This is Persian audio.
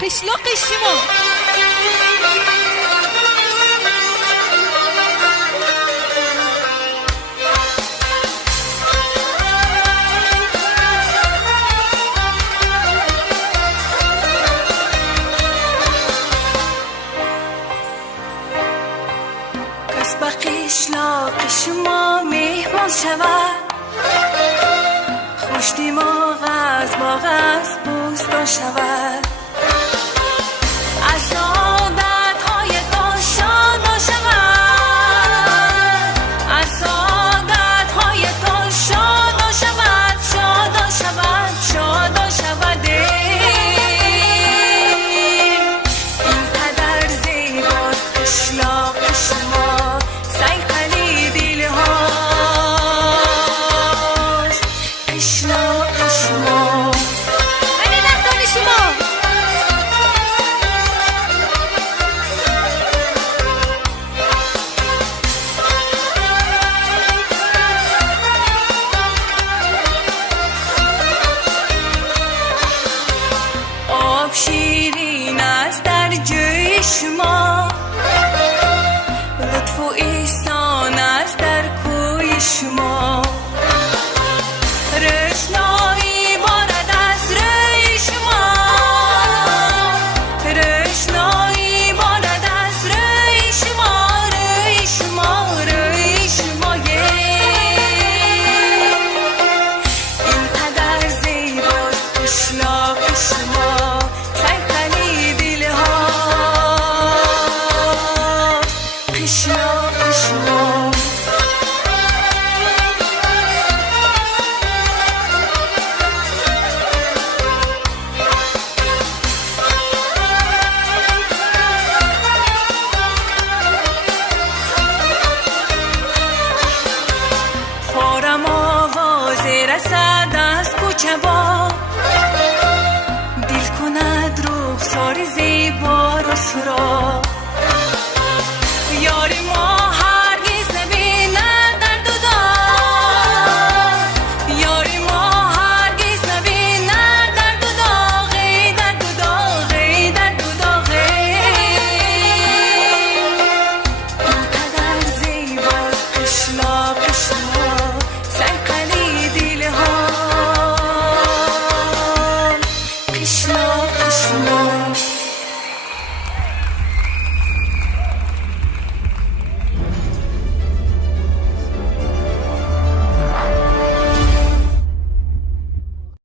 قشلاق شما کس به قشلاق شما مهمان شود، خوش دماغ از باغ از بوستان شود، از سعادت‌هایتان شاد شود، از سعادت‌هایتان شاد شود، شاد شود، شاد شود. اینقدر زیباست قشلاق شما، صیقلی دل‌هاست قشلاق شما. علی دستان شما آب شیرین است در جوی شما، لطف و احسان است در کوی شما، رشنایی بارد از روی شما، رشنایی بارد از روی شما، روی شما، روی شما. اینقدر زیباست قشلاق شما، صیقلی دل‌هاست قشلاق شما. خارم آواز رسد